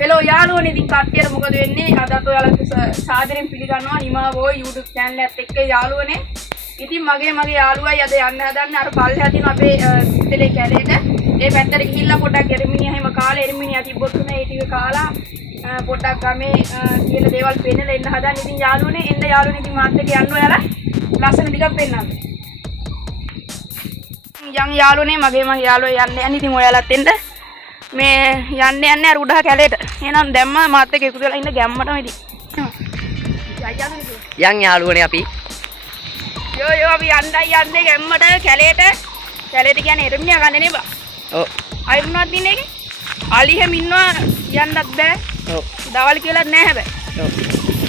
Hello යාළුවනේ ඉතින් කට්ටියට මොකද වෙන්නේ අදත් ඔයාලා සාදරයෙන් පිළිගන්නවා නිමාවෝ YouTube channel එකත් එක්ක යාළුවනේ ඉතින් මගේ යාළුවයි අද යන්න හදන්නේ අර පල්ලෙහා තියෙන අපේ ඉතලේ කැලේට ඒ පැත්තට ගිහිල්ලා පොඩ්ඩක් එරමිනියා හැම කාලේ එරමිනියා තිබ්බොත් උනේ ඒ ටික කාලා පොඩ්ඩක් ගමේ තියෙන දේවල් පෙන්නලා එන්න හදන්නේ ඉතින් යාළුවනේ එන්න යාළුවනේ ඉතින් මාත් එක්ක යන්න ඔයාලා ලස්සන ටිකක් පෙන්නන්න යන් යාළුවනේ මගේ යාළුවා යන්න ඉතින් ඔයාලත් එන්න මේ යන්නේ අර උඩහ කැලේට. එහෙනම් දැම්ම මාත් එක්ක එකතු වෙලා ඉන්න ගැම්මටම ඉතින්. යන් යාළුවනේ අපි. යෝ අපි යන්නේ ගැම්මට කැලේට. කැලේට කියන්නේ එරමිනියා ගන්න නේ බා. ඔව්. අය මොනවද ඉන්නේ ඒකේ? අලි හැම ඉන්නවා යන්නත් බෑ. ඔව්. දවල් කියලා නෑ හැබැයි. ඔව්.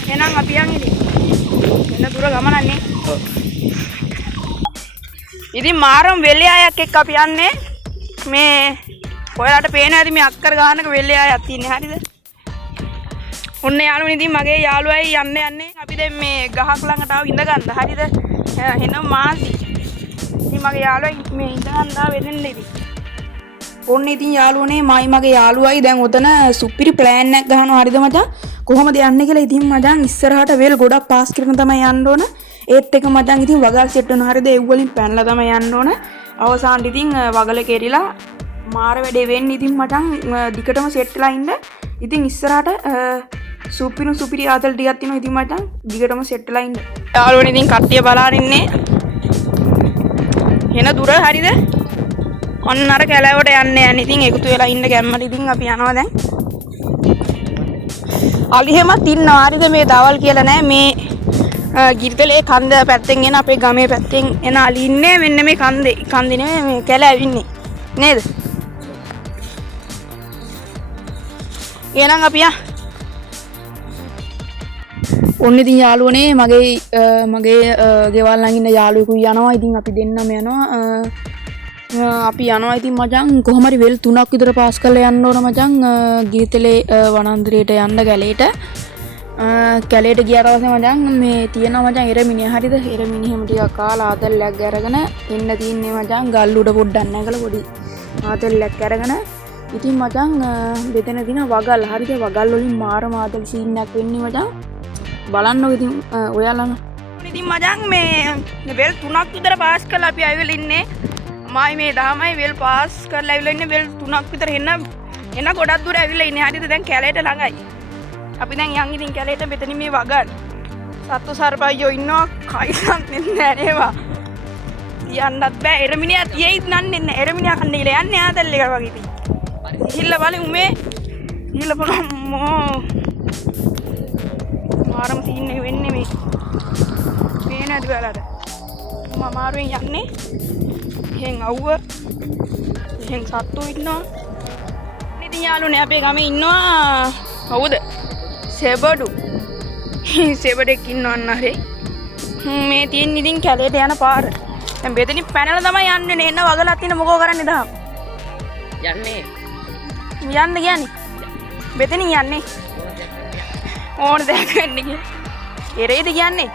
එහෙනම් අපි යන් ඉතින්. එන්න දුර ගමනන්නේ. ඔව්. ඉතින් මාරම් වෙලේ අයක් එක්ක අපි යන්නේ මේ ඔයාලට පේන ඇති මේ අක්කර ගහනක වෙල්ලේ ආයක් තියෙන්නේ හරිද? ඔන්න යාළුවනේ ඉතින් මගේ යාළුවයි යන්නේ අපි දැන් මේ ගහක් ළඟට ආව ඉඳ ගන්න හරිද? එහෙනම් මාසි. ඉතින් මගේ යාළුවයි මේ ඉඳ ගන්න වෙන්නේ ඉතින්. ඔන්න ඉතින් යාළුවනේ මගේ යාළුවයි දැන් උතන සුපිරි ප්ලෑන් එකක් ගහනවා හරිද මචං? කොහොමද යන්නේ කියලා ඉතින් මචං ඉස්සරහට වෙල් ගොඩක් පාස් කරගෙන තමයි යන්න ඕන. ඒත් එක මචං ඉතින් වගල් සෙට් වෙනවා හරිද? ඒ වලින් පැනලා තමයි යන්න ඕන. අවසානට ඉතින් වගල කෙරිලා මාර වැඩේ වෙන්නේ ඉතින් මචං දිකටම සෙට් වෙලා ඉන්න. ඉතින් ඉස්සරහට සුපිරි ආතල් ටිකක් තියෙනවා ඉතින් මචං දිගටම සෙට් වෙලා ඉන්න. යාළුවනේ ඉතින් කට්ටිය බලාගෙන ඉන්නේ. එන දුර හරිද? ඔන්න අර කැලෑවට යන්නේ ඉතින් එකතු වෙලා ඉන්න ගැම්මට ඉතින් අපි යනවා දැන්. අලි හැමත් ඉන්නවා හරිද මේ දවල් කියලා නෑ මේ ගිරිතලේ කන්ද පැත්තෙන් එන අපේ ගමේ පැත්තෙන් එන අලි ඉන්නේ මෙන්න මේ කන්දේ නෙමෙයි මේ කැලෑව ඉන්නේ. නේද? එහෙනම් අපි ඔන්න ඉතින් යාළුවනේ මගේ ගෙවල් ළඟ ඉන්න යාළුවෙකුයි යනවා. ඉතින් අපි දෙන්නම යනවා. අපි යනවා ඉතින් මචං කොහොම හරි වෙල් 3ක් විතර පාස් කරලා යන්න ඕන මචං ගිරිතලේ වනාන්තරයට යන්න කැලේට ගියාට පස්සේ මචං මේ තියෙනවා මචං එරමිනියා හරිද? එරමිනියම ටිකක් කාලා ආතල්ලයක් අරගෙන එන්න තියන්නේ මචං ගල් උඩ පොඩ්ඩක් නැගලා පොඩි ආතල්ලයක් අරගෙන ඉතින් මචං මෙතන දින වගල් හරිද? වගල් වලින් මාර මාතල් සීන් එකක් වෙන්නේ මචං. බලන්නකො ඉතින් ඔයාලා. ඉතින් මචං මේ වෙල් 3ක් විතර පාස් කරලා අපි ආවිල ඉන්නේ. මයි මේ 10යි වෙල් පාස් කරලා ආවිල ඉන්නේ වෙල් 3ක් විතර එන්න ගොඩක් දුර ආවිල ඉන්නේ හරිද? දැන් කැලේට ළඟයි. අපි දැන් යන් ඉතින් කැලේට මෙතන මේ වගල් සත්තු සර්පයියෝ ඉන්නවා කයිසම් නෙන්නේ නේවා. යන්නත් බෑ එරමිනියා තියෙයිත් නන්නේ නැහැ. එරමිනියා කන්නේ කියලා යන්නේ ආතල් එකට වගේ ඉතින්. හිල්ල බලමු මේ හිල්ල බලමු මාරම සීන් එක වෙන්නේ මේ පේනද බලන්න මම මාරුවෙන් යන්නේ එහෙන් අවුව එහෙන් සත්තු ඉන්නවා ඉතින් යාළුවනේ අපේ ගමේ ඉන්නවා කවුද සෙබඩු සෙබඩෙක් ඉන්නවා අන්නරේ මේ තියෙන ඉතින් කැලේට යන පාර දැන් මෙතනින් පැනලා තමයි යන්නේ නේ එන්න වගලක් තියෙන මොකෝ කරන්නේ දහම් යන්නේ යන්න කියන්නේ මෙතනින් යන්නේ ඕන දෙයක් වෙන්න කියලා එරේද කියන්නේ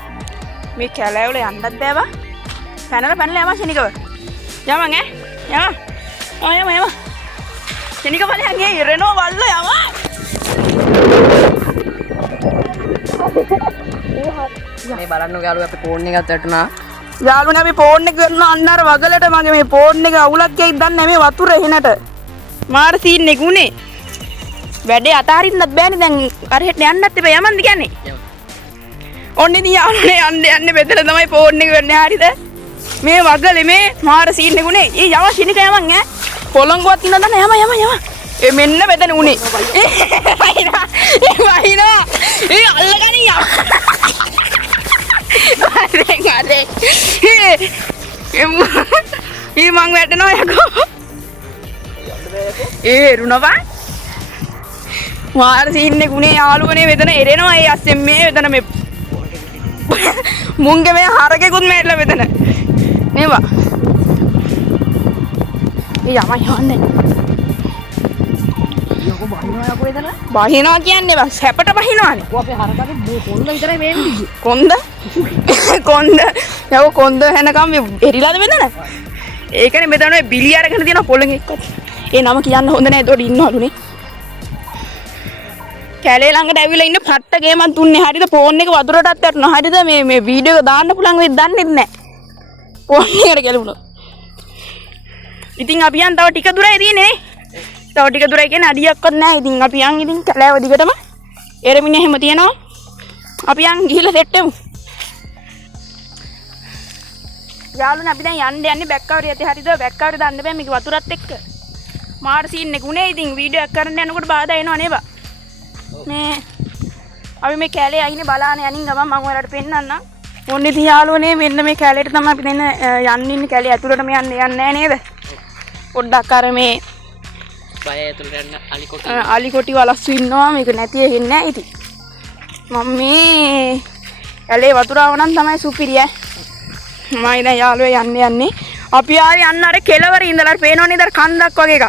මේ කැලෑවල යන්නත් බෑවා පැනලා යම ශනිකව යමන් යම ශනික බලයන් ඒ ඉරෙනෝ වල්ල යම මේ බලන්න යාළුවා අපේ ෆෝන් එකත් වැටුණා යාළුවනේ අපි ෆෝන් එක ගන්න අන්න අර වගලට මගේ මේ ෆෝන් එක අවුලක් ගියයි දන්නේ මේ වතුර එහෙනට මාර සීන් එක උනේ වැඩේ අතාරින්නත් බෑනේ දැන් අර හෙට යන්නත් එපා යමන්ද කියන්නේ ඔන්න ඉතින් යාළුවනේ යන්නේ බෙදලා තමයි ෆෝන් එක වෙන්නේ හරිද මේ වගලේ මේ මාර සීන් එක උනේ ඒ යව ශිනික යමන් ඈ පොළංගුවක් ඉන්න දන්න යම ඒ මෙන්න බෙදන උනේ වහිනා ඒ අල්ලගනි අරේ ඒ මං වැටෙනවා යකෝ ඒ රුණවා මාර සීන් එක උනේ යාළුවනේ මෙතන එරෙනවා ඒ අස්සෙන් මේ මෙතන මේ මුංගේ මේ හරකෙකුත් මේట్లా මෙතන නේවා ඒ යන්නේ යකෝ බහිනවා යකෝ එතන බහිනවා කියන්නේ බස් හැපට බහිනවානේ අපේ හරකගේ කොන්ද විතරයි වෙන්නේ කොන්ද යකෝ කොන්ද හැනකම් එරිලාද මෙතන ඒකනේ මෙතන බිලි අරගෙන තියෙන පොළඟ එක්ක ඒ නම කියන්න හොඳ නැහැ ඒතකොට ඉන්නවලුනේ කැලේ ළඟට ඇවිල්ලා ඉන්න පට්ට ගේමක් දුන්නේ. හරිද? ෆෝන් එක වතුරටත් වැටුණා. හරිද? මේ වීඩියෝ එක දාන්න පුළුවන් වෙයි දන්නේ නැහැ. ෆෝන් එකට ගැලුණා. ඉතින් අපි යන් තව ටික දුරයි තියෙන්නේ නේ. තව ටික දුරයි කියන්නේ අඩියක්වත් නැහැ. ඉතින් අපි යන් ඉතින් කැලෑව දිගටම එරමිනේ හැම තියනවා. අපි යන් ගිහිල්ලා සෙට් වෙමු. යාළුවනේ අපි දැන් යන්නේ බැක් කවරේ යතේ. හරිද? බැක් කවරේ දාන්න බෑ මේක වතුරත් එක්ක. මාර සීන් එක උනේ. ඉතින් වීඩියෝ එක කරන්න යනකොට බාධා එනවා නේද? මේ අපි මේ කැලේ අයිනේ බලාන යනින් ගමන් මම ඔයාලට පෙන්නන්නම්. ඕනේ ඉතින් යාළුවනේ මෙන්න මේ කැලේට තමයි අපි දැන් යන්න ඉන්නේ. කැලේ ඇතුළටම යන්නේ නැහැ නේද? පොඩ්ඩක් අර මේ බය ඇතුළට යන්න අලි කොටි වලස්සු ඉන්නවා. මේක නැති වෙන්නේ නැහැ ඉතින්. මම මේ කැලේ වතුර ආව නම් තමයි සුපිරිය. මම ඉතින් යාළුවෝ යන්නේ. අපි ආවේ යන්න අර කෙළවර ඉඳලා පේනවනේ ඉතින් කන්දක් වගේ එකක්.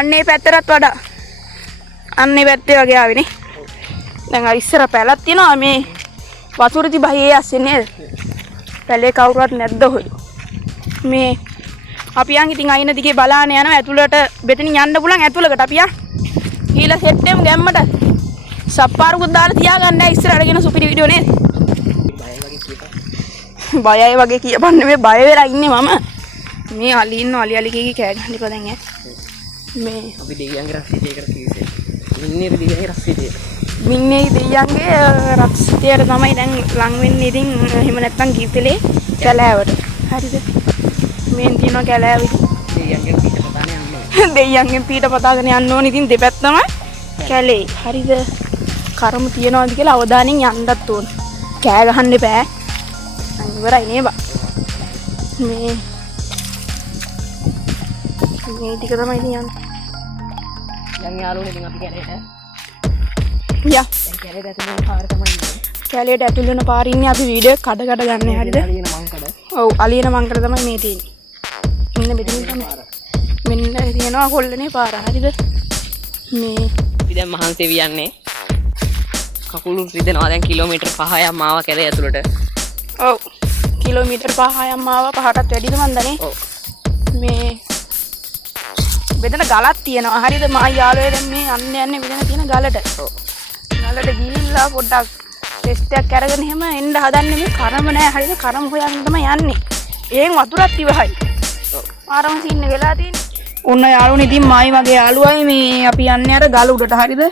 අන්නේ පැත්තටත් වඩා අන්නේ පැත්තේ වගේ ආවේ නේ. දැන් අර ඉස්සර පැලක් තියෙනවා මේ වතුර තිබහේ ඇස්සේ නේද? පැලේ කවුරුවත් නැද්ද හොය. මේ අපි යන් ඉතින් අයින දිගේ බලාන යනවා. ඇතුළට බෙතනින් යන්න පුළුවන් ඇතුළකට අපි යන්. ඊළ සෙට් එකම ගැම්මට සප්පාරුකුත් දාලා තියාගන්න ඉස්සරහට ගෙන සුපිරි වීඩියෝ නේද? බයයි වගේ කියපන්නේ මේ බය වෙලා ඉන්නේ මම. මේ අලි ඉන්න අලි කීකී කෑ ගන්න ඉපා දැන් ඈ. මේ අපි දෙයියන්ගේ රක්ෂිතයකට කිව්වේ. මින්නේ දෙයියන්ගේ රක්ෂිතයට. මින්නේ දෙයියන්ගේ රක්ෂිතයට තමයි දැන් ලං වෙන්නේ. ඉතින් එහෙම නැත්තම් ගිහිතලේ කැලෑවට. හරිද? මේන් තියනවා කැලෑව දෙයියන්ගෙන් පිට පතාගෙන යන්න. දෙයියන්ගෙන් පිට පතාගෙන යන්න ඕනේ. ඉතින් දෙපැත්තම කැලේ. හරිද? කරමු තියනවාද කියලා අවධානයෙන් යන්නත් ඕන. කෑ ගහන්න එපා. ඉවරයි නේ බා. මේ ටික තමයි ඉතින් යන්නේ. දැන් යාළුවනේ ඉතින් අපි කැලේට. යා. දැන් කැලේට ඇතුළේ පාර තමයි ඉන්නේ. කැලේට ඇතුල් වෙන පාරේ ඉන්නේ අපි වීඩියෝ එක කඩ ගන්න. හරිද? අලියන මංකඩ. ඔව් අලියන මංකඩ තමයි මේ තියෙන්නේ. මෙන්න මෙතන තමයි. මෙන්න තියෙනවා කොල්ලනේ පාර. හරිද? මේ අපි දැන් මහන්සි වියන්නේ. කකුළු රිදෙනවා දැන් කිලෝමීටර් 5ක් මාව කැලේ ඇතුළට. ඔව් කිලෝමීටර් 5ක් මාව 5ටත් වැඩිද මන්දනේ. ඔව් මේ බෙදන ගලක් තියෙනවා. හරිද? මා යාළුවෝ දැන් මේ යන්නේ බෙදන තියෙන ගලට. ඔව් ගලට ගිහිල්ලා පොඩ්ඩක් ටෙස්ට් එකක් අරගෙන එහෙම එන්න හදන්නේ. මේ කරම නෑ. හරිද? කරම හොයන්න තමයි යන්නේ. එහෙන් වතුරක් ඉවහයි. ඔව් ආරම සීන් එක වෙලා තියෙන්නේ. ඔන්න යාළුවනේ ඉතින් මායි වගේ යාළුවයි මේ අපි යන්නේ අර ගල උඩට. හරිද?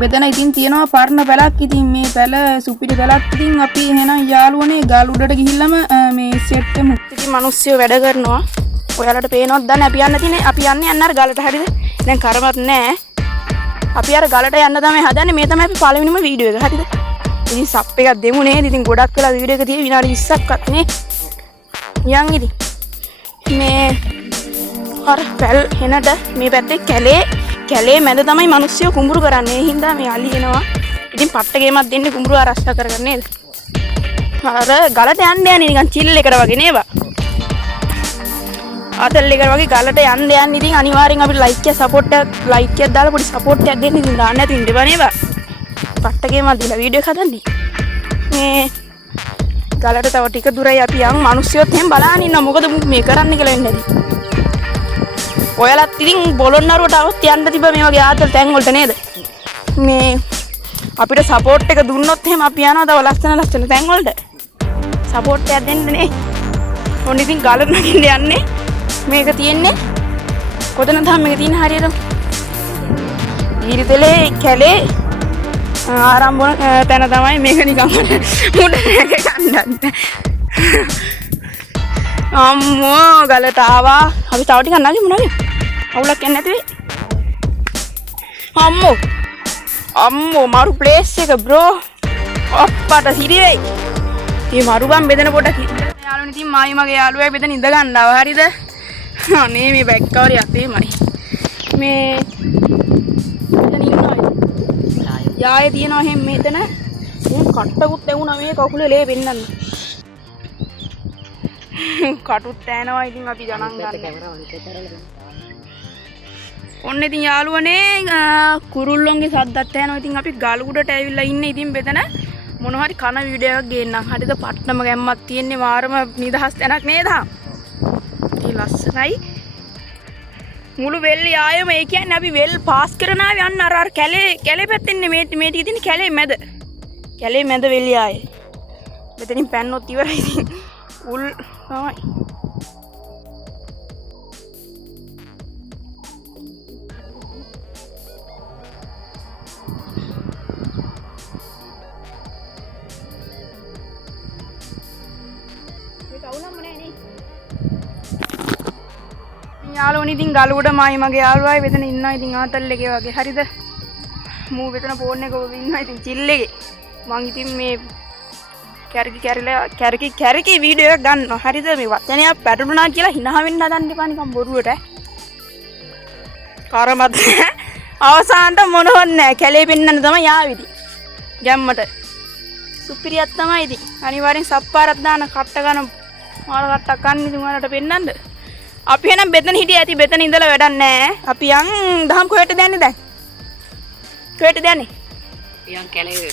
බෙදන ඉතින් තියෙනවා පරණ පැලක්. ඉතින් මේ පැල සුපිරි පැලක්. ඉතින් අපි එහෙනම් යාළුවනේ ගල් උඩට ගිහිල්ලාම මේ සෙට් වෙමු. ඉතින් මිනිස්සු වැඩ කරනවා. ඔයාලට පේනවද දන්නේ අපි යන්න තියෙන්නේ. අපි යන්නේ අර ගලට. හරිද? දැන් කරමත් නැහැ. අපි අර ගලට යන්න තමයි හදන්නේ. මේ තමයි අපි පළවෙනිම වීඩියෝ එක. හරිද? ඉතින් සප් එකක් දෙමු නේද? ඉතින් ගොඩක් වෙලා වීඩියෝ එක තියෙන්නේ විනාඩි 20ක්වත් නේ. යන් ඉතින් මේ අර පැල් හෙනට මේ පැත්තේ කැලේ මැද තමයි මිනිස්සු කුඹුරු කරන්නේ. ඒ හින්දා මේ අලි එනවා. ඉතින් පට්ට ගේමක් දෙන්නේ කුඹුරු ආරක්ෂා කරගන්න නේද? අර ගලට යන්න යන්නේ නිකන් චිල් එකට වගේ නේද? ආතල් එකට වගේ ගලට යන්න ඉතින් අනිවාර්යෙන් අපිට ලයික් එක සපෝට් එකක් දාලා පොඩි සපෝට් එකක් දෙන්න. ඉතින් දාන්න නැති ඉන්න බෑ නේද? පට්ට ගේමක් දීලා වීඩියෝ එක හදන්නේ. මේ ගලට තව ටික දුරයි අපි යන්. මිනිස්සුත් එහෙම බලාගෙන ඉන්නවා. මොකද මේ කරන්න කියලා වෙන්නේ නැති. ඔයාලත් ඉතින් බොලොන්නරුවට આવත් යන්න තිබ්බ මේ වගේ ආතල් තැන් වලට නේද? මේ අපිට සපෝට් එක දුන්නොත් එහෙම අපි යනවා තව ලස්සන තැන් වලට. සපෝට් එකක් දෙන්න නේ. ඔන්න ඉතින් ගල නගින්න යන්නේ. මේක තියෙන්නේ කොතනද මේක තියෙන්නේ හරියට? ඊරිතලේ කැලේ ආරම්භන තැන තමයි මේක නිකන් මුඩ නැග ගන්නත්. අම්මෝ ගලට ආවා. අපි තව ටිකක් නගිමු නේද? අවුලක් යන්නේ නැති වෙයි. අම්මෝ මරු ප්ලේස් එක බ්‍රෝ. අප්පට සිරි වෙයි. මේ මරුගම් බෙදෙන පොට යාළුවනේ ඉතින් මායි මගේ යාළුවයි බෙදෙන ඉඳ ගන්නවා. හරිද? අනේ මේ බැක් කවරේ අතේමයි. මේ මෙතන ඉන්නවා. යායේ තියනවා එහෙම මෙතන. උන් කට්ටකුත් එවුනා මේ කකුලේ ලේ පෙන්නන්න. කටුත් ඇනවා. ඉතින් අපි ගණන් ගන්න. ඔන්න ඉතින් යාළුවනේ කුරුල්ලොන්ගේ සද්දත් ඇනවා. ඉතින් අපි ගල උඩට ඇවිල්ලා ඉන්නේ. ඉතින් මෙතන මොනවා හරි කන වීඩියෝ එකක් ගේන්නම්. හරිද? පට්ටම ගැම්මක් තියෙන්නේ. මාරම නිදහස් තැනක් නේද? ඉතින් ලස්සනයි. මුළු වෙල්ල ආයෙම ඒ කියන්නේ අපි වෙල් පාස් කරන ආවේ අන්න අර කැලේ පැත්තෙන් මේ ටික තියෙන කැලේ මැද වෙල්ල ආයේ. මෙතනින් පැන්නොත් ඉවරයි ඉතින්. උල් තමයි. යාළුවනි ඉතින් ගලුවටමයි මගේ යාළුවා මෙතන ඉන්නවා ඉතින් ආතල් එකේ වගේ හරිද මූ මෙතන ෆෝන් එක ඔබ ඉන්නවා ඉතින් චිල් එකේ මං ඉතින් මේ කැරකි වීඩියෝ එකක් ගන්නවා හරිද මේ වචනයක් පැටළුණා කියලා hina වෙන්න හදන්න එපා නිකන් බොරුවට කරමත් අවසානට මොනවත් නැහැ කැලේ පෙන්නන්න තමයි ආවිදි ගැම්මට සුපිරියක් තමයි ඉතින් අනිවාර්යෙන් සප්පාරක් දාන කට්ට ගන්න මාල කට්ටක් ගන්න ඉතින් ඔයාලට පෙන්නන්නද අපි එනම් බෙතන හිටිය ඇති බෙතන ඉඳලා වැඩක් නැහැ. අපි යන් දහම් කොහෙට දැන්නේ දැන්? කොහෙට දැන්නේ? යන් කැලේ.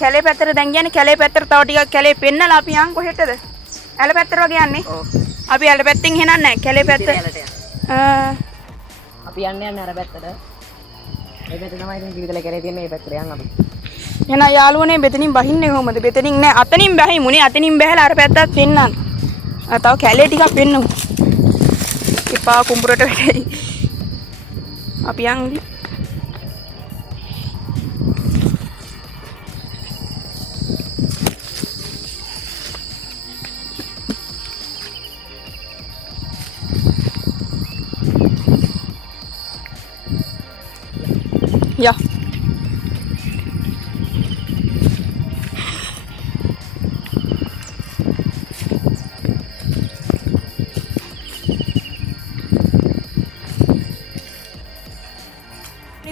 කැලේ පැත්තට දැන් යන්නේ කැලේ පැත්තට තව ටිකක් කැලේ පෙන්නලා අපි යන් කොහෙටද? ඇල පැත්තට වගේ යන්නේ. ඔව්. අපි ඇල පැත්තෙන් හෙනන්නේ නැහැ කැලේ පැත්ත. අපි යන්නේ අර පැත්තට. ඒ පැත්ත තමයි ඉතින් පිළිතල කැලේ තියෙන මේ පැත්තට යන් අපි. එහෙනම් යාළුවනේ බෙතනින් බහින්නේ කොහමද? බෙතනින් නෑ අතනින් බහිමුනේ අතනින් බහැලා අර පැත්තත් පෙන්නන්න. තව කැලේ ටිකක් පෙන්නමු. එපා කුඹුරට වැටෙයි. අපි යන් ඉතින්. Ja.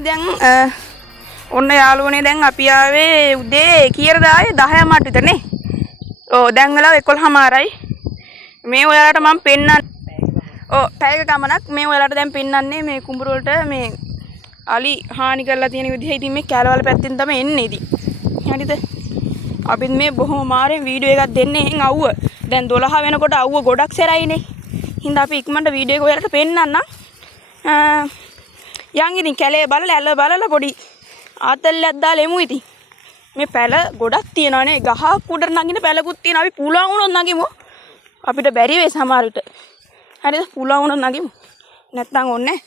දැන් ඔන්න යාළුවනේ දැන් අපි ආවේ උදේ කීයටද ආවේ 10 මට විතරනේ. ඔව් දැන් වෙලාව 11:00යි. මේ ඔයාලට මම පෙන්නන්න. ඔව් පැයක ගමනක් මේ ඔයාලට දැන් පෙන්නන්නේ මේ කුඹුර වලට මේ අලි හානි කරලා තියෙන විදිහ. ඉතින් මේ කැලවල පැත්තෙන් තමයි එන්නේ ඉතින්. හරිද? අපි මේ බොහොම මාරෙන් වීඩියෝ එකක් දෙන්නේ එහෙන් අවුව. දැන් 12 වෙනකොට අවුව ගොඩක් සැරයිනේ. හින්දා අපි ඉක්මනට වීඩියෝ එක ඔයාලට පෙන්නන්නම්. යන් ඉතින් කැලේ බලලා ඇල බලලා පොඩි ආතල්ලයක් දාලා එමු ඉතින්. මේ පැල ගොඩක් තියෙනවානේ. ගහක් උඩට නගින පැලකුත් තියෙනවා. අපි පුළුවන් වුණොත් නගිමු. අපිට බැරි වෙයි සමහර විට. හරිද? පුළුවන් වුණොත් නගිමු. නැත්තම් ඕනේ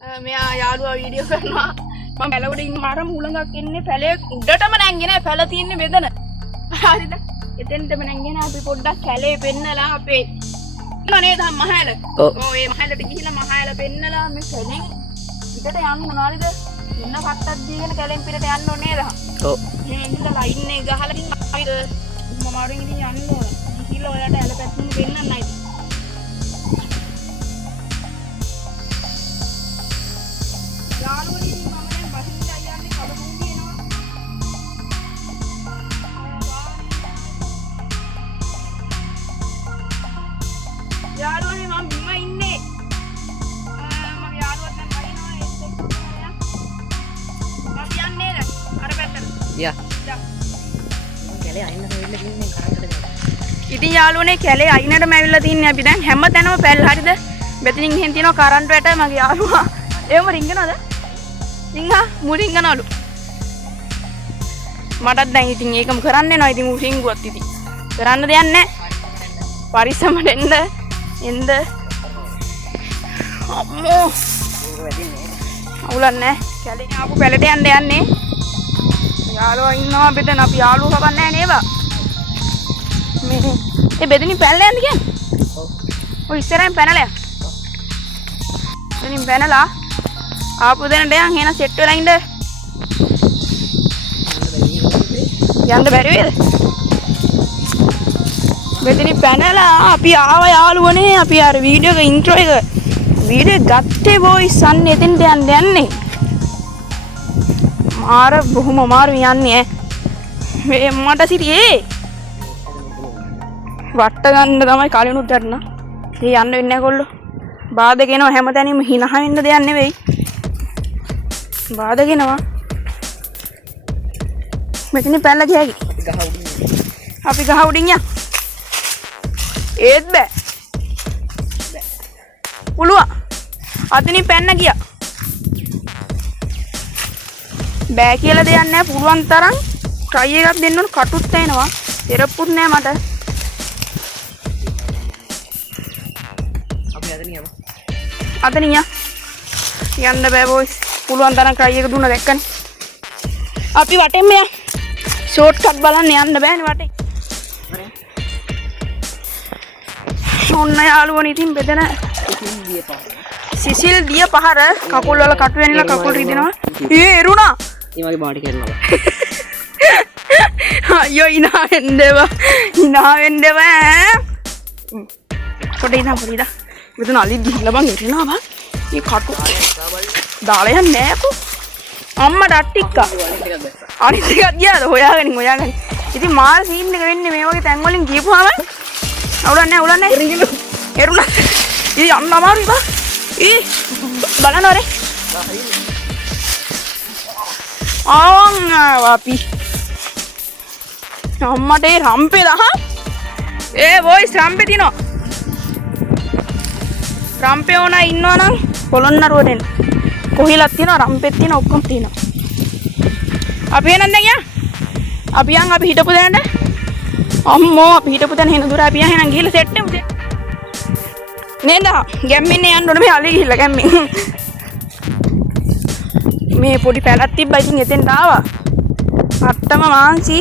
නැහැ. මෙයා යාළුවා වීඩියෝ කරනවා. මම පැල උඩ ඉන්න මාර මුලඟක් ඉන්නේ පැලේ උඩටම නැංගේ නෑ. පැල තියෙන්නේ මෙතන. හරිද? එතෙන්ටම නැංගේ නෑ. අපි පොඩ්ඩක් කැලේ පෙන්නලා අපේ නේද මහල. ඔව් ඒ මහලට ගිහිල්ලා මහල පෙන්නලා මේ කැලෙන් පිටට යන්න මොනවාද? ඉන්න කට්ටක් දීගෙන කැලෙන් පිටට යන්න ඕනේ නේද? ඔව්. මේ ඉඳලා ලයින් එක ගහලා ඉතින් අපිට මමාරුන් ඉතින් යන්න ඕන. ගිහිල්ලා ඔයාලට ඇල පැත්තෙන් පෙන්නන්නයි. යාළුවනි මම දැන් බහින්දා යන්නේ කලකුම් කියනවා. යාළුවනේ මම බිම ඉන්නේ. මම යාළුවත් දැන් බහිනවා ඒත් එක්ක අපි යන්නේ නේද? අර පැත්තට. යා. යා. කැලේ අයින්න වෙන්න තියෙන්නේ කරන්ටද නේද? ඉතින් යාළුවනේ කැලේ අයිනටම ඇවිල්ලා තින්නේ අපි දැන් හැමතැනම පැල් හරිද? මෙතනින් එහෙන් තියෙනවා කරන්ට් වැට මගේ යාළුවා. ඒවම රින්ගනවද? රින්ගා මුරින්ගනවලු. මටත් දැන් ඉතින් ඒකම කරන්න වෙනවා. ඉතින් මු රින්ගුවත් ඉතින්. කරන්න දෙයක් නැහැ. පරිස්සමට එන්න. එන්න. අම්මෝ. අවුලක් නැහැ. කැලේ ආපු පැලට යන්න යන්නේ. යාළුවා ඉන්නවා බෙදන අපි යාළුවා කවන්නේ නැහැ නේද? මේ ඒ බෙදෙනින් පැනලා යන්න කියන්නේ. ඔව්. ඔය ඉස්සරහින් පැනලා යන්න. එතනින් පැනලා ආපු දෙනට යන් එහෙනම් සෙට් වෙලා ඉන්න. යන්න බැරි වේද? මෙතනින් පැනලා අපි ආව යාළුවනේ අපි අර වීඩියෝ එක ඉන්ට්‍රෝ එක වීඩියෝ ගත්තේ බොයිස් අන්න එතෙන්ට යන්නේ. මාර බොහොම අමාරු යන්නේ මේ මට සිටියේ වට ගන්න තමයි කලිනුත් ගන්න. ඒ යන්න වෙන්නේ නැහැ කොල්ලෝ. බාධගෙනවා හැමතැනම hina වෙන්න දෙයක් නෙවෙයි. බාධගෙනවා. මෙතන පැනලා ගියාකි. අපි ගහ උඩින් යන්න. ඒත් බෑ. පුළුවන්. අතනින් පැන්න ගියා. බෑ කියලා දෙයක් නැහැ. පුළුවන් තරම් try එකක් දෙන්න ඕන. කටුත් එනවා. තෙරප්පුත් නැහැ මට. අපි අද නියම. අතනින් යන්න බෑ බොයිස්. පුළුවන් තරම් try එක දුන්නා දැක්කනේ. අපි වටෙන්ම යන්න. ෂෝට් කට් බලන්න යන්න බෑනේ වටේ. ඔන්න යාළුවනේ ඉතින් බෙදෙන සිසිල් දිය පහර කකුල් වල කටු වෙනලා කකුල් රිදෙනවා. එරුණා. ඒ වගේ බාඩි කරනවා. අයියෝ ඉනා වෙන්නේවා. ඉනා වෙන්නේවා. පොඩි ඉදා. මෙතන අලි ගිහිල්ලා බං එරෙනවා බං. මේ කටු දාලා යන්නේ නෑකෝ. අම්මට අට්ටික්කා. අනිත් එකක් ගියාද හොයාගනින්. ඉතින් මාල් සීන් එක වෙන්නේ මේ වගේ තැන් වලින් ගියපුවාම උලන්නේ. එරුණා. ඉතින් යන්න අමාරුයි බං. බලන්න ඔරේ. අපි අම්මට ඒ රම්පේ දහ. බොයිස් රම්පේ තියනවා. රම්පේ ඕනා ඉන්නවනම් පොළොන්නරුව දෙන්න. කොහිලක් තියෙනවා රම්පෙත් තියෙනවා ඔක්කොම තියෙනවා. අපි එනන් දැන් යා. අපි හිටපු දැනට. අම්මෝ අපි හිටපු දැන හෙන දුර අපි එහෙනම් ගිහලා සෙට් වෙමු. නේද? ගැම්මින්නේ යන්න ඕනේ මේ අලි ගිහිල්ලා ගැම්මින්. මේ පොඩි පැලක් තිබ්බා ඉතින් එතෙන්ට ආවා. අත්තම මාන්සි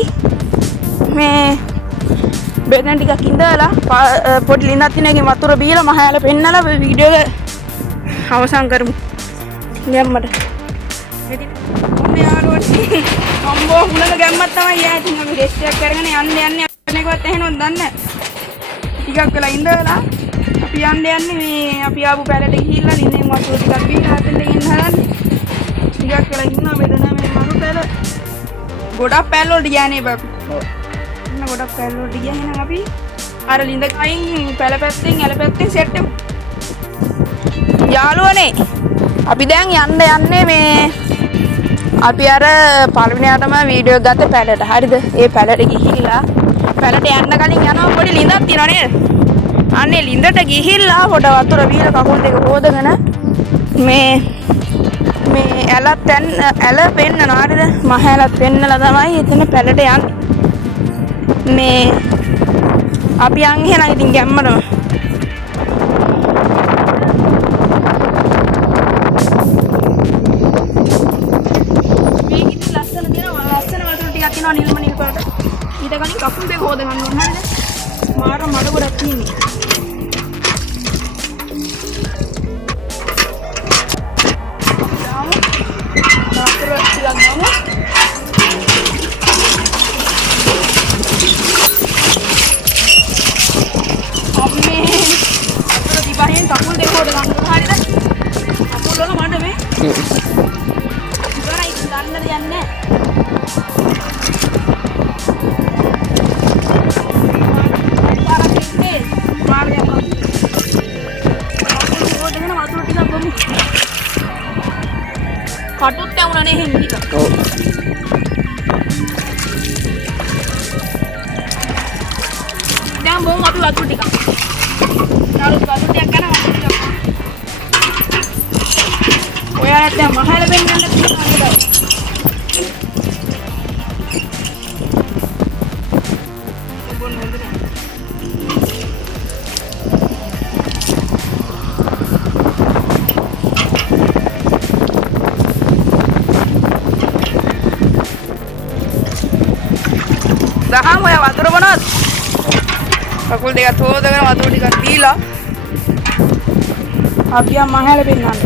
මේ බෙදෙන් ටිකක් ඉඳලා පොඩි ලිඳක් තියෙන එකේ වතුර බීලා මහයාල පෙන්නලා වීඩියෝ එක අවසන් කරමු. ගැම්මට. ඉතින් ඔන්න යාළුවනේ අම්බෝ හුලක ගැම්මක් තමයි යා ඉතින් අපි රෙස්ට් එකක් කරගෙන යන්නේ එකවත් එහෙනොත් දන්නේ නැහැ. ටිකක් වෙලා ඉඳලා අපි යන්නේ මේ අපි ආපු පැලට ගිහිල්ලා ලිඳෙන් වතුර ටිකක් බීලා හදන්න ඉන්න හදන්නේ. ටිකක් වෙලා ඉන්නවා බෙදෙන මේ මරු පැල. ගොඩක් පැල වලට ගියානේ බබ. ගොඩක් පැල වලට ගියා එහෙනම් අපි අර ලිඳ කයින් පැල පැත්තෙන් ඇල පැත්තෙන් සෙට් වෙමු. යාළුවනේ අපි දැන් යන්නේ මේ අපි අර පළවෙනියටම වීඩියෝ එක ගත්ත පැලට. හරිද? ඒ පැලට ගිහිල්ලා පැලට යන්න කලින් යනවා පොඩි ලිඳක් තියෙනවා නේද? අනේ ලිඳට ගිහිල්ලා පොඩ වතුර බීලා කකුල් දෙක හොදගෙන මේ ඇල පෙන්නනවා. හරිද? මහ ඇලත් පෙන්නලා තමයි එතන පැලට යන්නේ. මේ අපි යන් එහෙනම් ඉතින් ගැම්මටම. මේක ඉතින් ලස්සන දෙනවා. ලස්සන වතුර ටිකක් එනවා නිල්ම නිල් පාට. ඊට කලින් කකුල් දෙක හොද ගන්න ඕන. හරිද? මාර මඩ ගොඩක් තියෙන්නේ. වතුර ටිකක් ගමු. පහෙන් කකුල් දෙක හොද ගන්න ඕන. හරිද? කකුල් වල මඩ මේ. ඉවරයි ගන්න දෙයක් නැහැ. මාර්ගය කකුල් හොදගෙන වතුර ටිකක් ගමු. කටුත් ඇවුණනේ එහෙන් ටික. ඔව්. දැන් බොමු අපි වතුර ටිකක්. වතුර ටිකක් ගන්න වතුර ටිකක්. ඔයාලට දැන් මහල බෙන්නන්න තියෙනවා. දහම් ඔය වතුර බොනවද? කකුල් දෙක හොදගෙන වතුර ටිකක් දීලා අපි යම් මහල පෙන්නන්න.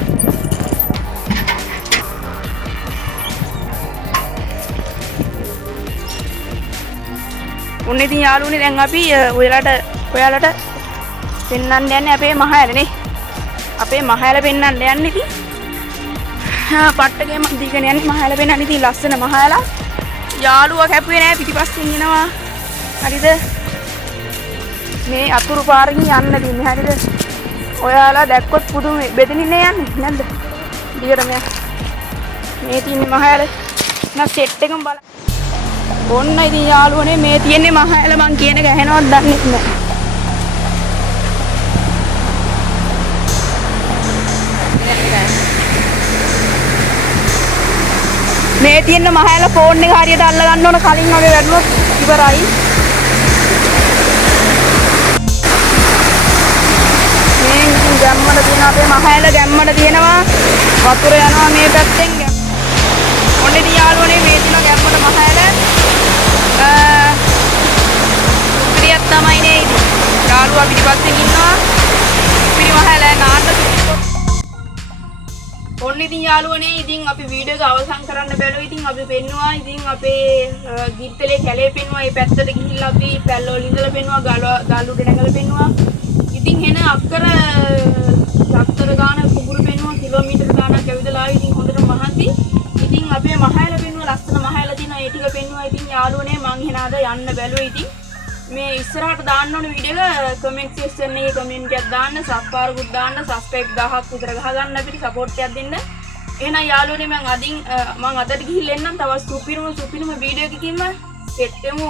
උන්නේ ඉතින් යාළුවනේ දැන් අපි ඔයාලට පෙන්නන්න යන්නේ අපේ මහලනේ. අපේ මහල පෙන්නන්න යන්නේ ඉතින්. පට්ටගේ මන් දීගෙන යන්නේ මහල පෙන්නන්න ඉතින් ලස්සන මහල. යාළුවා කැපුවේ නැහැ පිටිපස්සෙන් එනවා. හරිද? මේ අතුරු පාරකින් යන්න දෙන්නේ. හරිද? ඔයාලා දැක්කොත් පුදුම බෙදෙන්නේ යන්නේ නැද්ද? දිගටම යන්න. මේ තියෙන්නේ මහයල. නැත් සෙට් එකම බලන්න. ඔන්න ඉතින් යාළුවනේ මේ තියෙන්නේ මහයල මං කියන එක ඇහෙනවද දන්නේ නැහැ. මේ තියෙන මහෑල ෆෝන් එක හරියට අල්ල ගන්න ඕන කලින් වගේ වැටුනොත් ඉවරයි. මේ ඉතින් ගැම්මට තියෙන අපේ මහෑල ගැම්මට තියෙනවා වතුර යනවා මේ පැත්තෙන්. ඔන්න ඉතින් යාළුවනේ මේ තියෙන ගැම්මට මහෑල පිරියක් තමයි නේ ඉතින්. යාළුවා පිටිපස්සෙන් ඉන්නවා. පිරිමහෑල නාන්න ඔන්න ඉතින් යාළුවනේ ඉතින් අපි වීඩියෝ එක අවසන් කරන්න බැලුවා. ඉතින් අපි පෙන්නවා ඉතින් අපේ ගිත්තලේ කැලේ පෙන්නවා. මේ පැත්තට ගිහිල්ලා අපි පැල්ලවල ඉඳලා පෙන්නවා. ගල් උඩ නැගලා පෙන්නවා. ඉතින් එන අක්කර ගාන කුඹුරු පෙන්නවා. කිලෝමීටර් ගානක් ඇවිදලා ඉතින් හොඳට මහන්සි. ඉතින් අපේ මහෑල පෙන්නවා. ලස්සන මහෑල තියෙනවා. ඒ ටික පෙන්නවා. ඉතින් යාළුවනේ මං එහෙනම් අද යන්න බැලුවා. ඉතින් මේ ඉස්සරහට දාන්න ඕන වීඩියෝ එක කමෙන්ට් සෙක්ෂන් එකේ කමෙන්ට් එකක් දාන්න, සබ්ස්ක්‍රයිබ් දාන්න, සබ්ස්ක්‍රයිබ් 1000ක් විතර ගහගන්න අපිට සපෝට් එකක් දෙන්න. එහෙනම් යාළුවනේ මං අදට ගිහිල්ලා එන්නම්. තවත් සුපිරිම වීඩියෝ එකකින්ම සෙට් වෙමු.